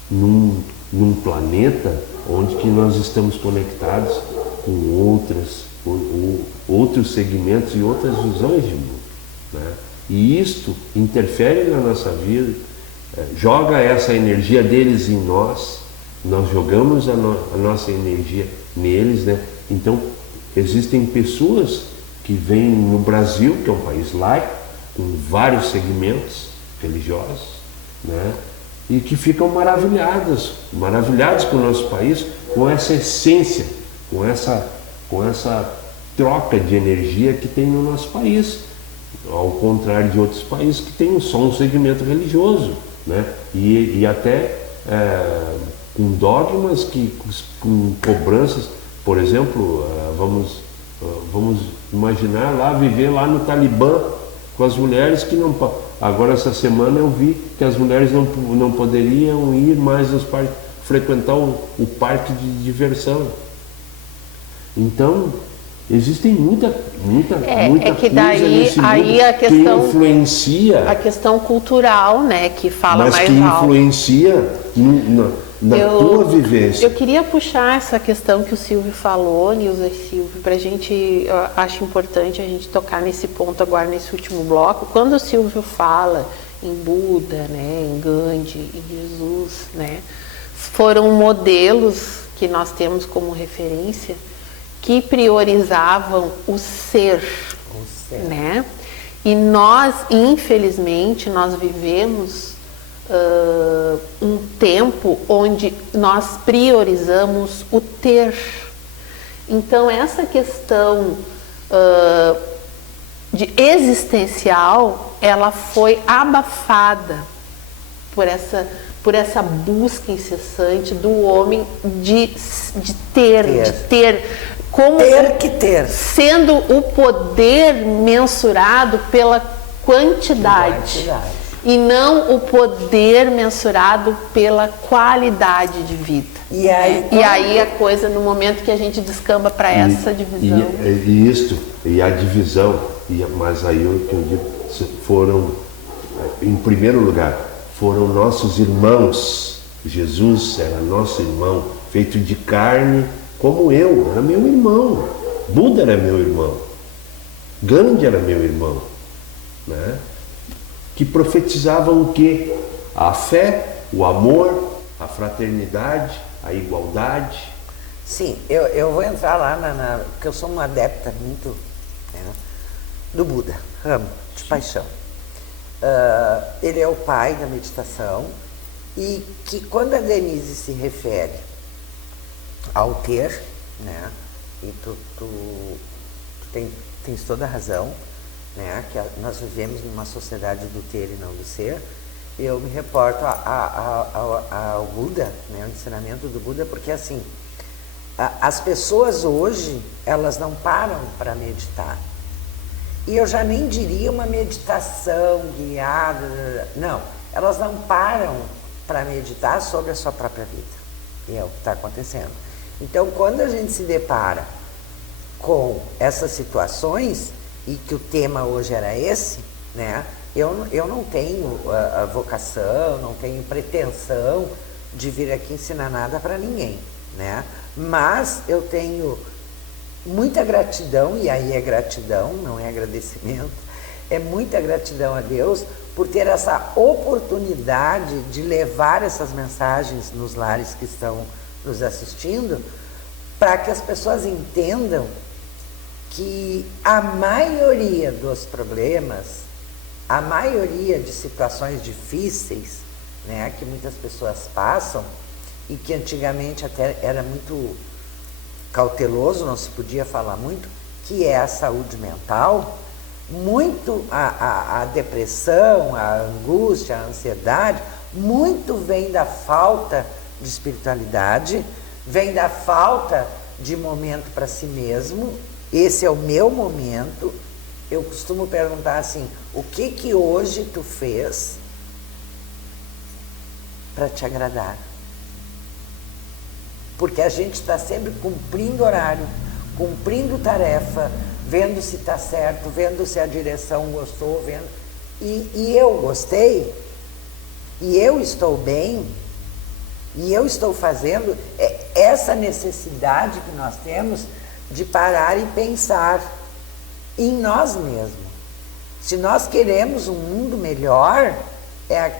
num planeta onde que nós estamos conectados com outros segmentos e outras visões de mundo, né? E isto interfere na nossa vida, joga essa energia deles em nós, nós jogamos a nossa energia neles, né? Então existem pessoas que vêm no Brasil, que é um país laico, com vários segmentos religiosos, né? E que ficam maravilhados com o nosso país, com essa essência, com essa troca de energia que tem no nosso país, ao contrário de outros países que tem só um segmento religioso, né? E até com dogmas, com cobranças. Por exemplo, vamos imaginar viver lá no Talibã com as mulheres que não... Agora, essa semana eu vi que as mulheres não poderiam ir mais nos parques, frequentar o parque de diversão. Então, existem muita que coisa daí nesse aí mundo a questão, que influencia... A questão cultural, né, que fala mas mais que alto. influencia na tua vivência. Eu queria puxar essa questão que o Silvio falou, Nilza e Silvio, para a gente, eu acho importante a gente tocar nesse ponto agora, nesse último bloco. Quando o Silvio fala em Buda, né, em Gandhi, em Jesus, né, foram modelos que nós temos como referência que priorizavam o ser, né? E nós, infelizmente, nós vivemos um tempo onde nós priorizamos o ter. Então, essa questão de existencial, ela foi abafada por essa busca incessante do homem de ter, como ter que ter, sendo o poder mensurado pela quantidade. E não o poder mensurado pela qualidade de vida. E aí a coisa, no momento que a gente descamba para essa divisão. E a divisão, mas aí o que eu digo, foram, em primeiro lugar, foram nossos irmãos. Jesus era nosso irmão, feito de carne, como eu, era meu irmão. Buda era meu irmão. Gandhi era meu irmão, né? Que profetizavam o quê? A fé, o amor, a fraternidade, a igualdade. Sim, eu vou entrar lá, porque eu sou uma adepta muito, né, do Buda, amo, de paixão. Ele é o pai da meditação, e que quando a Denise se refere ao ter, né, e tu tens toda a razão, né, que nós vivemos numa sociedade do ter e não do ser. Eu me reporto ao Buda, né, ao ensinamento do Buda, porque assim, as pessoas hoje, elas não param para meditar. E eu já nem diria uma meditação guiada, não, elas não param para meditar sobre a sua própria vida. E é o que está acontecendo. Então, quando a gente se depara com essas situações, e que o tema hoje era esse, né? Eu não tenho a vocação, não tenho pretensão de vir aqui ensinar nada para ninguém, né? Mas eu tenho muita gratidão, e aí é gratidão, não é agradecimento, é muita gratidão a Deus por ter essa oportunidade de levar essas mensagens nos lares que estão nos assistindo, para que as pessoas entendam que a maioria dos problemas, a maioria de situações difíceis, né, que muitas pessoas passam e que antigamente até era muito cauteloso, não se podia falar muito, que é a saúde mental, muito a depressão, a angústia, a ansiedade, muito vem da falta de espiritualidade, vem da falta de momento para si mesmo. Esse é o meu momento. Eu costumo perguntar assim, o que hoje tu fez para te agradar? Porque a gente está sempre cumprindo horário, cumprindo tarefa, vendo se está certo, vendo se a direção gostou, vendo. E eu gostei, e eu estou bem, e eu estou fazendo essa necessidade que nós temos de parar e pensar em nós mesmos. Se nós queremos um mundo melhor,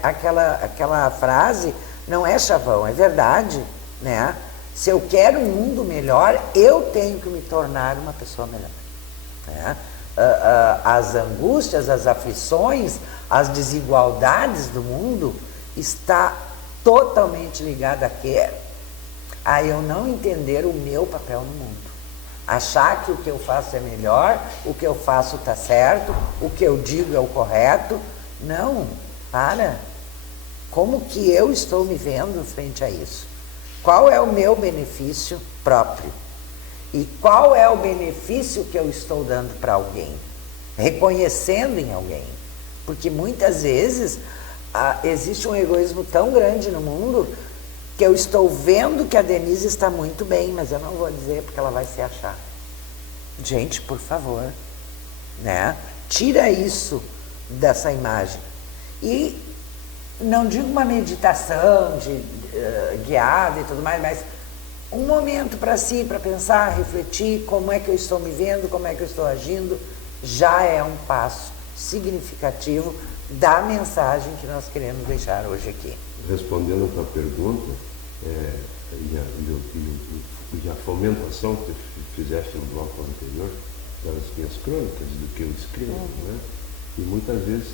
aquela frase não é chavão, é verdade, né? Se eu quero um mundo melhor, eu tenho que me tornar uma pessoa melhor, né? As angústias, as aflições, as desigualdades do mundo está totalmente ligada a eu não entender o meu papel no mundo. Achar que o que eu faço é melhor, o que eu faço está certo, o que eu digo é o correto. Não, para. Como que eu estou me vendo frente a isso? Qual é o meu benefício próprio? E qual é o benefício que eu estou dando para alguém? Reconhecendo em alguém. Porque muitas vezes existe um egoísmo tão grande no mundo que eu estou vendo que a Denise está muito bem, mas eu não vou dizer porque ela vai se achar. Gente, por favor, né? Tira isso dessa imagem. E não digo uma meditação guiada e tudo mais, mas um momento para si, para pensar, refletir como é que eu estou me vendo, como é que eu estou agindo, já é um passo significativo da mensagem que nós queremos deixar hoje aqui. Respondendo a tua pergunta, e a fomentação que tu fizeste no bloco anterior, das minhas crônicas, do que eu escrevo, né? E muitas vezes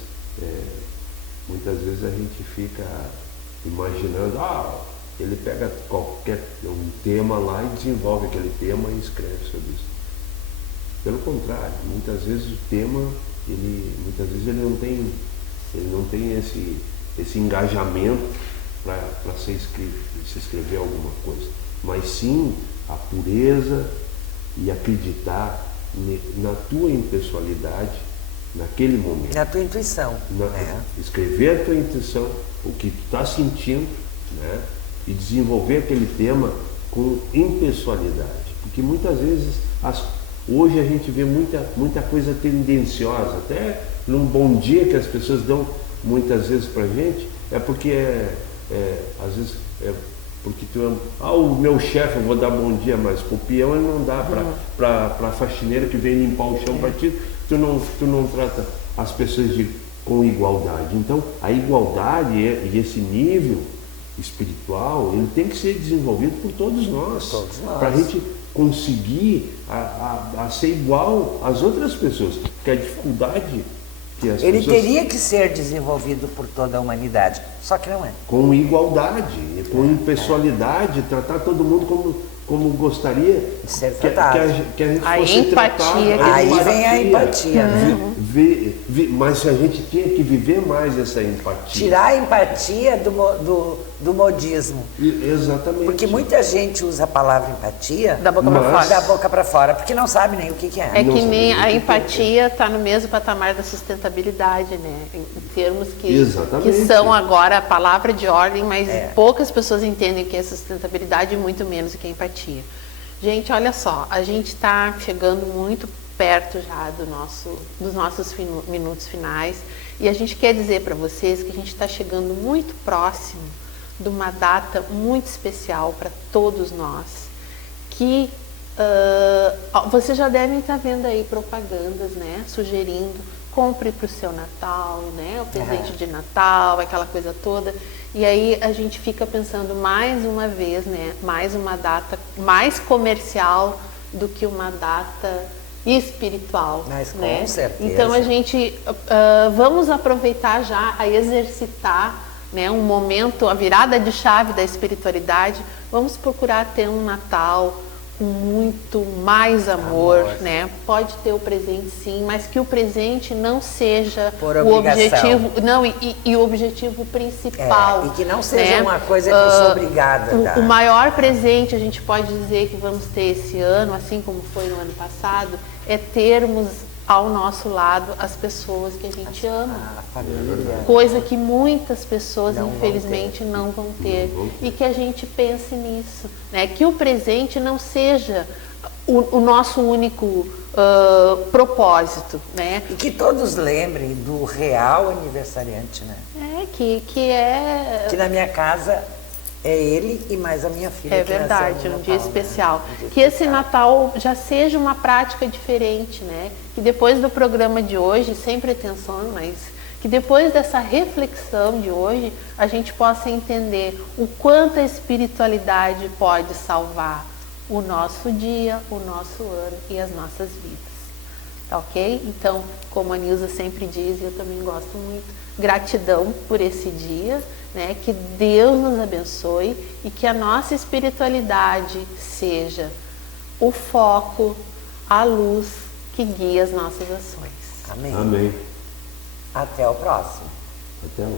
a gente fica imaginando, ele pega qualquer um tema lá e desenvolve aquele tema e escreve sobre isso. Pelo contrário, muitas vezes o tema, ele não tem esse engajamento para se escrever alguma coisa, mas sim a pureza e acreditar na tua impessoalidade naquele momento. Na tua intuição. Escrever a tua intuição, o que tu está sentindo, né? E desenvolver aquele tema com impessoalidade. Porque muitas vezes, hoje a gente vê muita coisa tendenciosa, até num bom dia que as pessoas dão muitas vezes pra gente, é porque às vezes porque o meu chefe eu vou dar bom dia, mas pro peão ele não dá, pra faxineira que vem limpar o chão para ti, tu não trata as pessoas com igualdade. Então a igualdade e esse nível espiritual, ele tem que ser desenvolvido por todos nós. Para a gente conseguir a ser igual às outras pessoas, porque a dificuldade que as ele pessoas... teria que ser desenvolvido por toda a humanidade, só que não é. Com igualdade, com impessoalidade, tratar todo mundo como gostaria de ser tratado. Que a gente fosse empatia. tratado. Aí vem a empatia, né? Mas a gente tinha que viver mais essa empatia. Tirar a empatia do modismo. Exatamente. Porque muita gente usa a palavra empatia da boca para fora, porque não sabe nem o que é. É que nem a empatia está no mesmo patamar da sustentabilidade, né? Em termos que são agora a palavra de ordem, mas poucas pessoas entendem o que é sustentabilidade e muito menos o que é empatia. Gente, olha só, a gente está chegando muito perto já dos nossos minutos finais, e a gente quer dizer para vocês que a gente está chegando muito próximo de uma data muito especial para todos nós, que vocês já devem estar vendo aí propagandas, né, sugerindo compre para o seu Natal, né, o presente de Natal, aquela coisa toda. E aí a gente fica pensando mais uma vez, né, mais uma data mais comercial do que uma data espiritual, mas com né? certeza. Então a gente vamos aproveitar já a exercitar, né, um momento, a virada de chave da espiritualidade. Vamos procurar ter um Natal com muito mais amor, né? Pode ter o presente sim, mas que o presente não seja o objetivo, não, e o objetivo principal. E que não seja, né, uma coisa que eu sou obrigada a dar. O maior presente, a gente pode dizer que vamos ter esse ano, assim como foi no ano passado, é termos ao nosso lado as pessoas que a gente ama. A família. Coisa que muitas pessoas, infelizmente, não vão ter. E que a gente pense nisso, né? Que o presente não seja o nosso único propósito, né? E que todos lembrem do real aniversariante, né? Que na minha casa é ele e mais a minha filha. É verdade, um dia especial. Que esse Natal já seja uma prática diferente, né? Que depois do programa de hoje, sem pretensão, mas que depois dessa reflexão de hoje, a gente possa entender o quanto a espiritualidade pode salvar o nosso dia, o nosso ano e as nossas vidas. Tá ok? Então, como a Nilza sempre diz, eu também gosto muito, gratidão por esse dia, né? Que Deus nos abençoe e que a nossa espiritualidade seja o foco, a luz que guia as nossas ações. Amém. Amém. Até o próximo. Até lá.